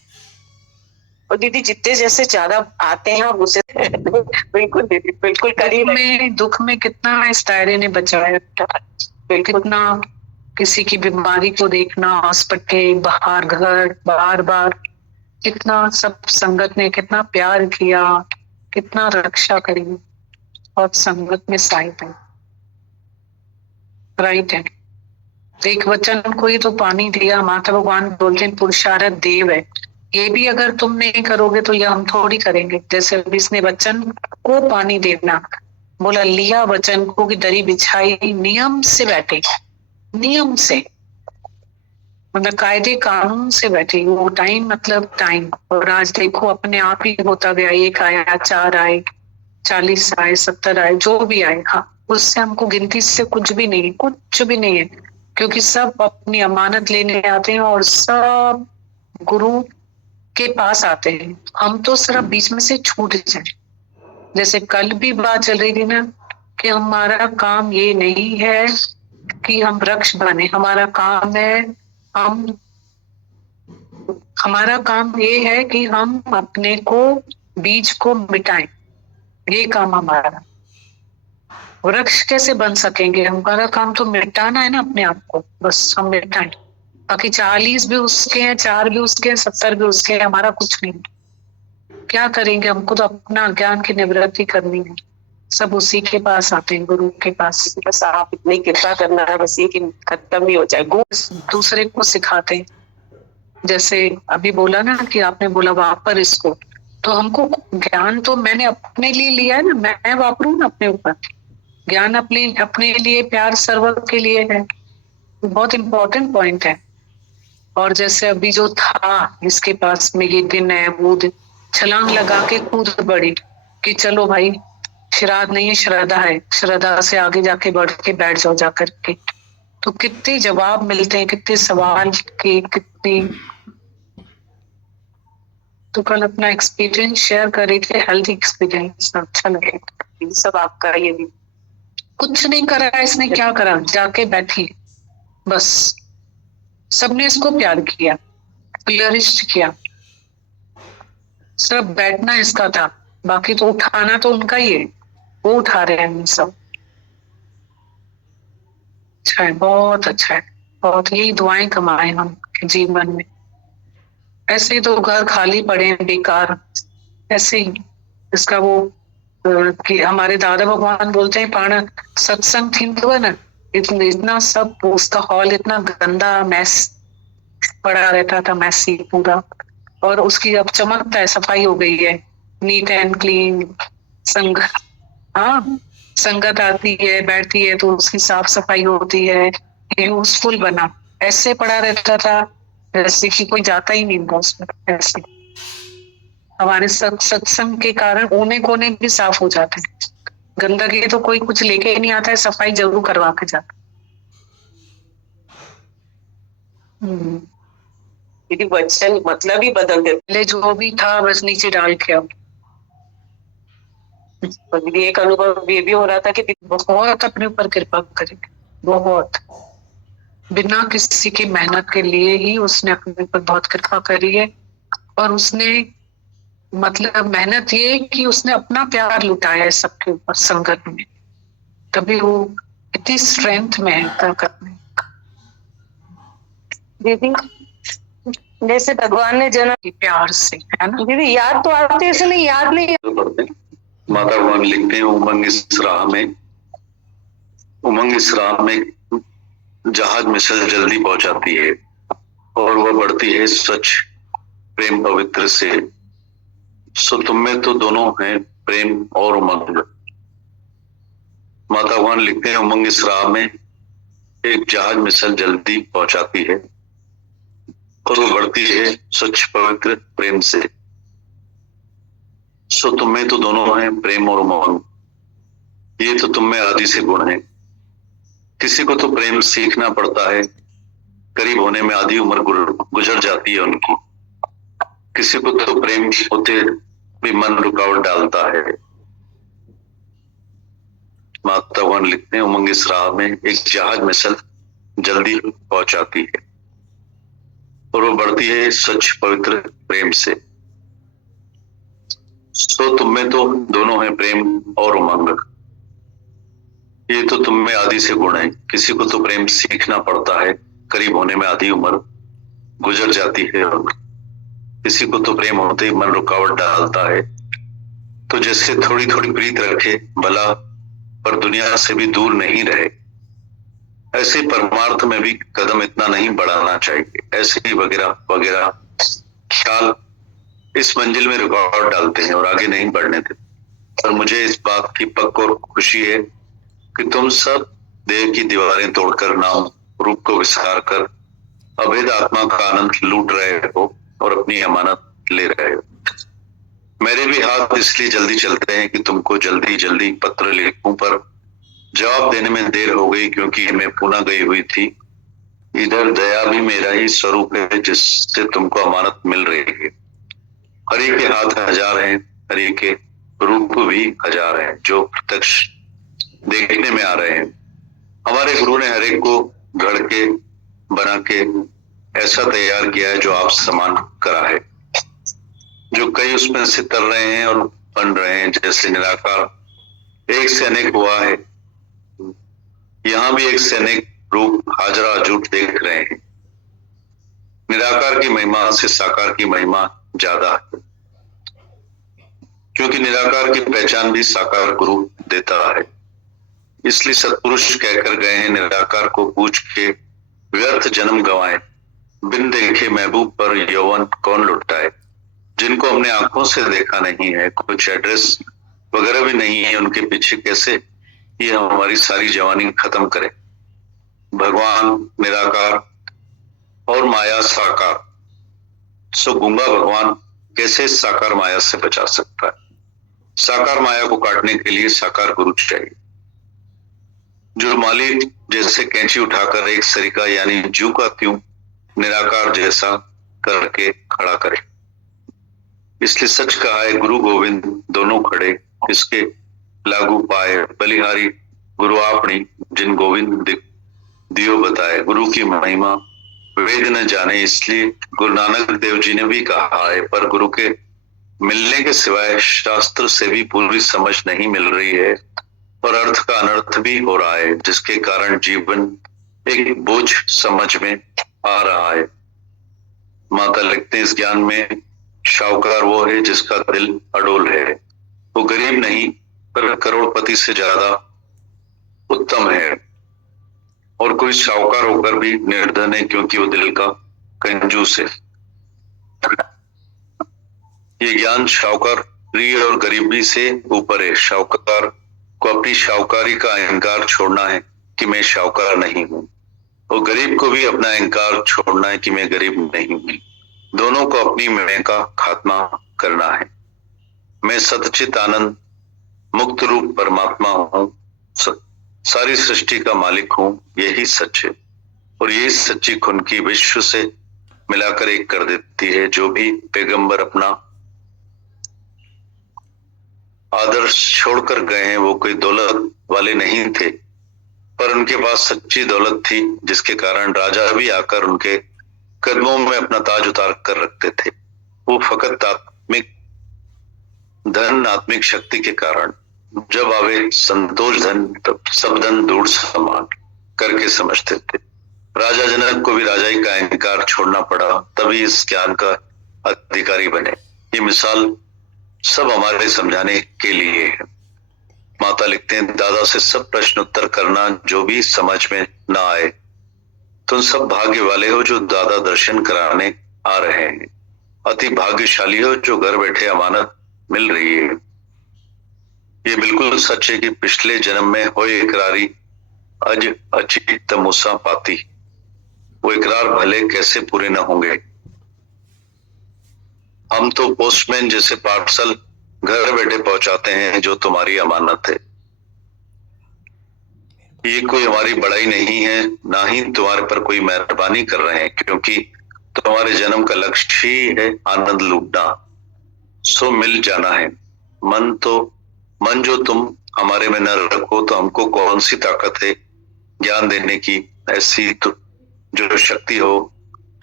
और दीदी जितने जैसे ज्यादा आते हैं आप उसे बिल्कुल दीदी बिल्कुल करीब में दुख में कितना इस दायरे ने बचाया, कितना किसी की बीमारी को देखना, हॉस्पिटल बाहर घर बार बार, कितना सब संगत ने कितना प्यार किया, कितना रक्षा करी, और संगत में साहिब है, राइट है। एक वचन को ही तो पानी दिया, माता भगवान बोलते हैं पुरुषार्थ देव है, ये भी अगर तुम नहीं करोगे तो ये हम थोड़ी करेंगे। जैसे अभी इसने वचन को पानी देना बोला, लिया वचन को की दरी बिछाई, नियम से बैठे, नियम से मतलब कायदे कानून से बैठे, वो टाइम मतलब टाइम। और आज देखो अपने आप ही होता गया, 1 आया, 4 आए, 40 आए, 70 आए, जो भी आए, हाँ उससे हमको गिनती से कुछ भी नहीं, कुछ भी नहीं है, क्योंकि सब अपनी अमानत लेने आते हैं और सब गुरु के पास आते हैं। हम तो सिर्फ बीच में से छूट जाए। जैसे कल भी बात चल रही थी ना कि हमारा काम ये नहीं है कि हम वृक्ष बने, हमारा काम है हमारा काम ये है कि हम अपने को बीज को मिटाएं, ये काम हमारा। वृक्ष कैसे बन सकेंगे, हमारा काम तो मिटाना है ना अपने आप को, बस हम मिटाएं। बाकी 40 भी उसके हैं, 4 भी उसके हैं, 70 भी उसके हैं, हमारा कुछ नहीं। क्या करेंगे, हमको तो अपना ज्ञान की निवृत्ति करनी है, सब उसी के पास आते हैं, गुरु के पास। बस आप इतनी कृपा करना है बस ये कि खत्म ही हो जाए। दूसरे को सिखाते हैं, जैसे अभी बोला ना कि आपने बोला वापर इसको, तो हमको ज्ञान तो मैंने अपने लिए लिया है ना, मैं वापरूं ना अपने ऊपर ज्ञान, अपने लिए प्यार सर्व के लिए है, बहुत इंपॉर्टेंट पॉइंट है। और जैसे अभी जो था इसके पास में ये दिन है, वो दिन छलांग लगा के कूद पड़ी कि चलो भाई श्राद्ध नहीं है श्रद्धा है, श्रद्धा से आगे जाके बढ़ के बैठ जाओ जाकर के। तो कितने जवाब मिलते हैं, कितने सवाल के, कितनी। तो कल अपना एक्सपीरियंस शेयर कर रही थी, हेल्थी एक्सपीरियंस, अच्छा लगे सब आपका। ये भी कुछ नहीं करा इसने, क्या करा, जाके बैठी बस, सबने इसको प्यार किया, क्लियरिस्ट किया, सिर्फ बैठना इसका था, बाकी तो उठाना तो उनका ही है, वो उठा रहे हैं सब। अच्छा है, बहुत अच्छा है, बहुत, यही दुआएं कमाए हम जीवन में। ऐसे ही तो घर खाली पड़े हैं बेकार, ऐसे ही इसका वो कि हमारे दादा भगवान बोलते हैं पाण सत्संग थींदो है ना, इतना सब उसका हॉल इतना गंदा मैस पड़ा रहता था, मैसी पूरा, और उसकी अब चमकता है, सफाई हो गई है, नीट एंड क्लीन। संगत आती है बैठती है तो उसकी साफ सफाई होती है, यूजफुल बना। ऐसे पड़ा रहता था जैसे कि कोई जाता ही नहीं था उसमें। ऐसे हमारे सत्संग के कारण कोने कोने भी साफ हो जाते हैं, गंदगी तो कोई कुछ लेके नहीं आता है, सफाई जरूर करवा के जाता। यदि वचन मतलब ही बदल देते, पहले जो भी था बस नीचे डाल के अब। दीदी एक अनुभव ये भी हो रहा था कि बहुत अपने ऊपर कृपा करेंगे, बहुत बिना किसी की मेहनत के लिए ही उसने अपने ऊपर बहुत कृपा करी है। और उसने मतलब मेहनत ये कि उसने अपना प्यार लुटाया है सबके ऊपर संगत में, तभी वो इतनी स्ट्रेंथ में है, ताकत में। दीदी जैसे भगवान ने जन्म कि प्यार से, है ना? दीदी याद तो आती है, इसलिए याद नहीं। माता भगवान लिखते हैं, उमंग इस राह में जहाज मिसल जल्दी पहुंचाती है और वह बढ़ती है स्वच्छ प्रेम पवित्र से। सो तुम में तो दोनों हैं प्रेम और उमंग। माता भगवान लिखते हैं, उमंग इस राह में एक जहाज मिसल जल्दी पहुंचाती है और वो बढ़ती है स्वच्छ पवित्र प्रेम से। सो तुम में तो दोनों हैं प्रेम और उमंग, ये तो तुम में आदि से गुण है। किसी को तो प्रेम सीखना पड़ता है, करीब होने में आधी उम्र गुजर जाती है उनकी। किसी को तो प्रेम होते भी मन रुकावट डालता है। माता भगवान लिखते हैं, उमंग इस राह में एक जहाज मिसल जल्दी पहुंचाती है और वो बढ़ती है स्वच्छ पवित्र प्रेम से। सो तुम में तो दोनों हैं प्रेम और उमंग, ये तो तुम में आदि से गुण है। किसी को तो प्रेम सीखना पड़ता है, करीब होने में आधी उम्र गुजर जाती है। किसी को तो प्रेम होते ही मन रुकावट डालता है। तो जैसे थोड़ी थोड़ी प्रीत रखे भला, पर दुनिया से भी दूर नहीं रहे, ऐसे परमार्थ में भी कदम इतना नहीं बढ़ाना चाहिए। ऐसे ही वगैरह वगैरह ख्याल इस मंजिल में रुकावट डालते हैं और आगे नहीं बढ़ने देते। और मुझे इस बात की पक्की और खुशी है कि तुम सब देह की दीवारें तोड़कर नाम रूप को विस्तार कर अभेद आत्मा का आनंद लूट रहे हो और अपनी अमानत ले रहे हो। मेरे भी हाथ इसलिए जल्दी चलते हैं कि तुमको जल्दी जल्दी पत्र लिखूं, पर जवाब देने में देर हो गई क्योंकि मैं पुणे गई हुई थी। इधर दया भी मेरा ही स्वरूप है जिससे तुमको अमानत मिल रही है। हरि के हाथ हजार हैं, हरि के रूप भी हजार हैं जो प्रत्यक्ष देखने में आ रहे हैं। हमारे गुरु ने हर एक को गढ़ के बना के ऐसा तैयार किया है जो आप समान करा है, जो कई उसमें से तर रहे हैं और बन रहे हैं। जैसे निराकार एक से अनेक हुआ है, यहाँ भी एक से अनेक रूप हाजरा अजूट देख रहे हैं। निराकार की महिमा से साकार की महिमा ज्यादा है, क्योंकि निराकार की पहचान भी साकार गुरु देता है। इसलिए सत्पुरुष कहकर गए हैं, निराकार को पूछ के व्यर्थ जन्म गंवाए, बिन देखे महबूब पर यौवन कौन लुटाए। जिनको हमने आंखों से देखा नहीं है, कुछ एड्रेस वगैरह भी नहीं है, उनके पीछे कैसे ये हमारी सारी जवानी खत्म करे। भगवान निराकार और माया साकार, सो गूंगा भगवान कैसे साकार माया से बचा सकता है। साकार माया को काटने के लिए साकार गुरु चाहिए, जो माली जैसे कैंची उठाकर एक सरिका यानी जू का त्यों निराकार जैसा करके खड़ा करे। इसलिए सच कहा है, गुरु गोविंद दोनों खड़े इसके लागू पाए। बलिहारी गुरु आपनी जिन गोविंद दियो बताए। गुरु की महिमा वेद न जाने, इसलिए गुरु नानक देव जी ने भी कहा है, पर गुरु के मिलने के सिवाय शास्त्र से भी पूरी समझ नहीं मिल रही है और अर्थ का अनर्थ भी हो रहा है, जिसके कारण जीवन एक बोझ समझ में आ रहा है। माता लिखते हैं, इस ज्ञान में शाहूकार वो है जिसका दिल अडोल है। वो गरीब नहीं पर करोड़पति से ज्यादा उत्तम है, और कोई शाहूकार होकर भी निर्धन है क्योंकि वो दिल का कंजूस है। ये ज्ञान शाहूकारी और गरीबी से ऊपर है। शाहूकार को अपनी शाहूकारी का अहंकार छोड़ना है कि मैं शाहूकार नहीं हूं, और गरीब को भी अपना अहंकार छोड़ना है कि मैं गरीब नहीं हूं। दोनों को अपनी मैं का खात्मा करना है। मैं सतचित आनंद मुक्त रूप परमात्मा हूं, सारी सृष्टि का मालिक हूं, यही सच है। और यही सच्ची खुनकी विश्व से मिलाकर एक कर देती है। जो भी पैगंबर अपना आदर्श छोड़कर गए हैं, वो कोई दौलत वाले नहीं थे, पर उनके पास सच्ची दौलत थी, जिसके कारण राजा भी आकर उनके कदमों में अपना ताज उतार कर रखते थे। वो फकत आत्मिक धन आत्मिक शक्ति के कारण, जब आवे संतोष धन तब सब धन दूर समान करके समझते थे। राजा जनक को भी राजाई का अहंकार छोड़ना पड़ा, तभी इस ज्ञान का अधिकारी बने। ये मिसाल सब हमारे समझाने के लिए है। माता लिखते हैं, दादा से सब प्रश्न उत्तर करना जो भी समझ में ना आए, तुम सब भाग्य वाले हो जो दादा दर्शन कराने आ रहे हैं। अति भाग्यशाली हो जो घर बैठे अमानत मिल रही है। ये बिल्कुल सच है कि पिछले जन्म में होए इकरारी अज अच्छी तमुसा पाती, वो इकरार भले कैसे पूरे न होंगे। हम तो पोस्टमैन जैसे पार्सल घर बैठे पहुंचाते हैं जो तुम्हारी अमानत है। ये कोई हमारी बड़ाई नहीं है, ना ही तुम्हारे पर कोई मेहरबानी कर रहे हैं, क्योंकि तुम्हारे जन्म का लक्ष्य ही है आनंद लूटना, सो मिल जाना है। मन जो तुम हमारे में न रखो तो हमको कौन सी ताकत है ज्ञान देने की। ऐसी तो जो शक्ति हो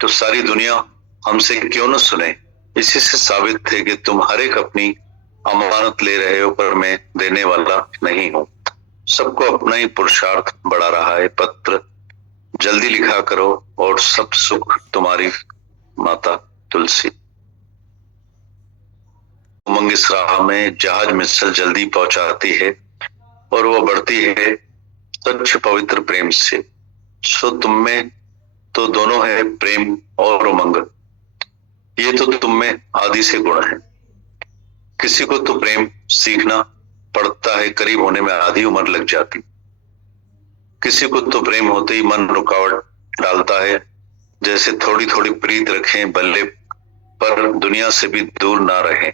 तो सारी दुनिया हमसे क्यों न सुने। इसी से साबित है कि तुम हर एक अपनी अमानत ले रहे हो, पर मैं देने वाला नहीं हूं। सबको अपना ही पुरुषार्थ बढ़ा रहा है। पत्र जल्दी लिखा करो और सब सुख तुम्हारी माता तुलसी। उमंग इस राह में जहाज मिसल जल्दी पहुंचाती है और वो बढ़ती है स्वच्छ पवित्र प्रेम से। सो तुम में तो दोनों है, प्रेम और उमंग। ये तो तुम में आदि से गुण है। किसी को तो प्रेम सीखना पड़ता है, करीब होने में आधी उम्र लग जाती। किसी को तो प्रेम होते ही मन रुकावट डालता है, जैसे थोड़ी थोड़ी प्रीत रखें बल्ले पर दुनिया से भी दूर ना रहे।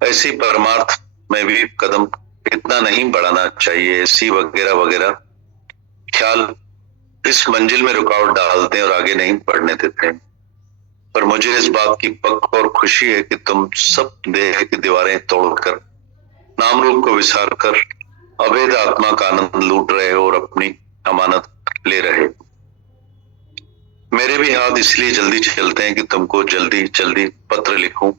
ऐसी परमार्थ में भी कदम इतना नहीं बढ़ाना चाहिए। ऐसी वगैरह वगैरह ख्याल इस मंजिल में रुकावट डालते हैं और आगे नहीं बढ़ने देते। पर मुझे इस बात की पक्क और खुशी है कि तुम सब देह की दीवारें तोड़कर नाम रूप को विसार कर अभेद आत्मा का आनंद लूट रहे हो और अपनी अमानत ले रहे। मेरे भी हाथ इसलिए जल्दी चलते हैं कि तुमको जल्दी जल्दी पत्र लिखूं,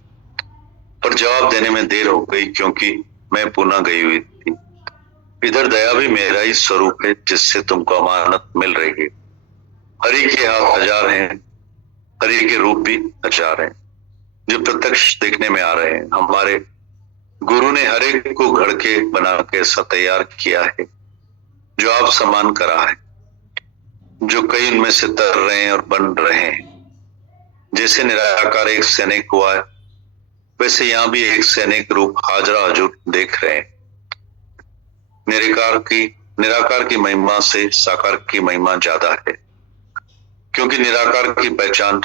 पर जवाब देने में देर हो गई क्योंकि मैं पुणे गई हुई थी। इधर दया भी मेरा ही स्वरूप है जिससे तुमको अमानत मिल रही है। हरि के हाथ हजार हैं, हरि के रूप भी हजार हैं जो प्रत्यक्ष देखने में आ रहे हैं। हमारे गुरु ने हर एक को घड़ के बना के ऐसा तैयार किया है जो आप समान करा है, जो कई उनमें से तर रहे हैं और बन रहे हैं। जैसे निराकार एक सैनिक हुआ है, वैसे यहाँ भी एक सैनिक रूप हाजरा हजूर देख रहे हैं। निराकार की महिमा से साकार की महिमा ज्यादा है, क्योंकि निराकार की पहचान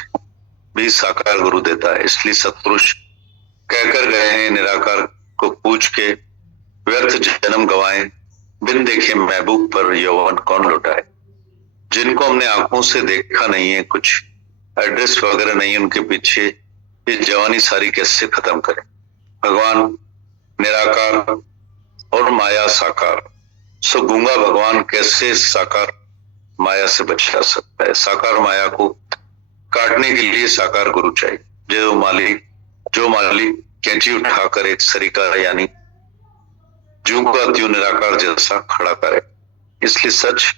भी साकार गुरु देता है। इसलिए सत्पुरुष कहकर गए हैं, निराकार को पूछ के व्यर्थ जन्म गवाए, बिन देखे महबूब पर यौवन कौन लुटाए। जिनको हमने आंखों से देखा नहीं है, कुछ एड्रेस वगैरह नहीं, उनके पीछे ये जवानी सारी कैसे खत्म करें। भगवान निराकार और माया साकार, सो गूंगा भगवान कैसे साकार माया से बचा सकता है। साकार माया को काटने के लिए साकार गुरु चाहिए, जो माली कैंची उठाकर एक सरीका यानी जू का त्यों निराकार जैसा खड़ा करे। इसलिए सच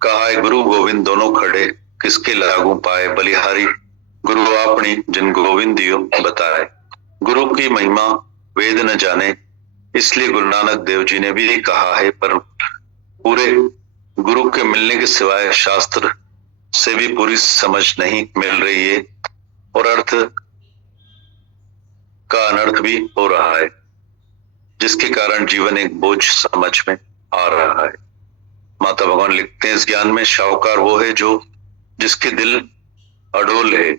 कहा है, गुरु गोविंद दोनों खड़े किसके लागू पाए। बलिहारी गुरु आपनी जिन गोविंद दियो बताए। गुरु की महिमा वेद न जाने, इसलिए गुरु नानक देव जी ने भी कहा है, पर पूरे गुरु के मिलने के सिवाय शास्त्र से भी पूरी समझ नहीं मिल रही है और अर्थ का अनर्थ भी हो रहा है, जिसके कारण जीवन एक बोझ समझ में आ रहा है। माता भगवान लिखते हैं, इस ज्ञान में शाहूकार वो है जो जिसके दिल अडोल है।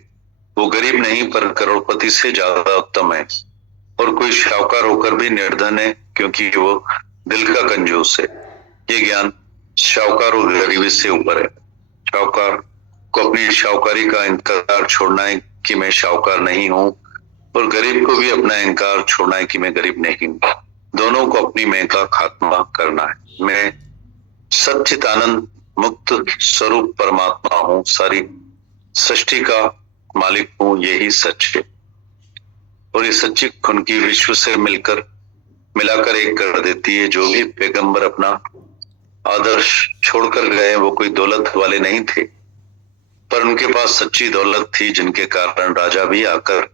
वो गरीब नहीं पर करोड़पति से ज्यादा उत्तम है, और कोई शाहूकार होकर भी निर्धन है क्योंकि वो दिल का कंजूस है। ये ज्ञान शाहूकार और गरीबी से ऊपर है। शाहूकार को अपनी शाहूकारी का इंकार छोड़ना है कि मैं शाहूकार नहीं हूं, और गरीब को भी अपना अहंकार छोड़ना है कि मैं गरीब नहीं हूं। दोनों को अपनी मैं का खात्मा करना है। मैं सच्चिदानंद मुक्त स्वरूप परमात्मा हूं, सारी सृष्टि का मालिक हूं, यही सच है। और ये सच्ची खुनकी विश्व से मिलाकर एक कर देती है। जो भी पैगंबर अपना आदर्श छोड़कर गए वो कोई दौलत वाले नहीं थे, पर उनके पास सच्ची दौलत थी, जिनके कारण राजा भी आकर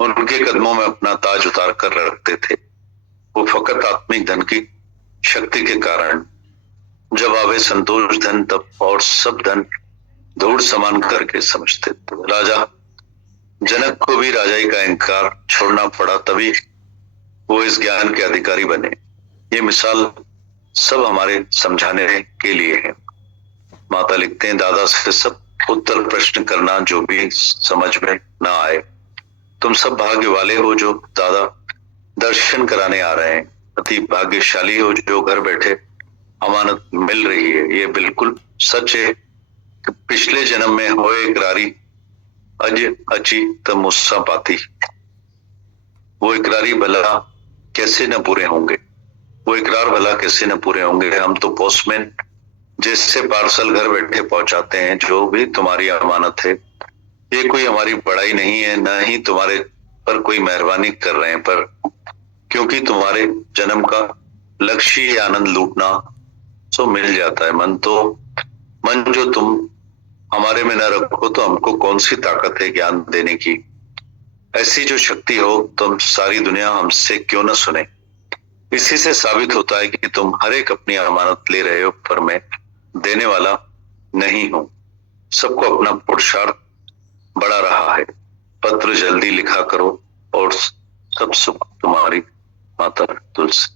उनके कदमों में अपना ताज उतार कर रखते थे। वो फकत आत्मिक धन की शक्ति के कारण, जब आवे संतोष धन तब और सब धन धूड़ समान करके समझते थे। राजा जनक को भी राजाई का अहंकार छोड़ना पड़ा, तभी वो इस ज्ञान के अधिकारी बने। ये मिसाल सब हमारे समझाने के लिए है। माता लिखते हैं, दादा से सब उत्तर प्रश्न करना जो भी समझ में ना आए। तुम सब भाग्य वाले हो जो दादा दर्शन कराने आ रहे हैं। अति भाग्यशाली हो जो घर बैठे अमानत मिल रही है। ये बिल्कुल सच है कि पिछले जन्म में होए इकरारी अज अची त मुस्सा पाती। वो इकरारी भला कैसे न पूरे होंगे, वो इकरार भला कैसे न पूरे होंगे। हम तो पोस्टमैन जैसे पार्सल घर बैठे पहुंचाते हैं। जो भी तुम्हारी अमानत है, ये कोई हमारी बड़ाई नहीं है, न ही तुम्हारे पर कोई मेहरबानी कर रहे हैं, पर क्योंकि तुम्हारे जन्म का लक्ष्य ही आनंद लूटना, सो मिल जाता है। मन जो तुम हमारे में न रखो तो हमको कौन सी ताकत है ज्ञान देने की। ऐसी जो शक्ति हो तुम सारी दुनिया हमसे क्यों न सुने। इसी से साबित होता है कि तुम हर एक अपनी अमानत ले रहे हो, पर मैं देने वाला नहीं हूं। सबको अपना पुरुषार्थ बढ़ा रहा है। पत्र जल्दी लिखा करो और सब सुख तुम्हारी माता तुलसी।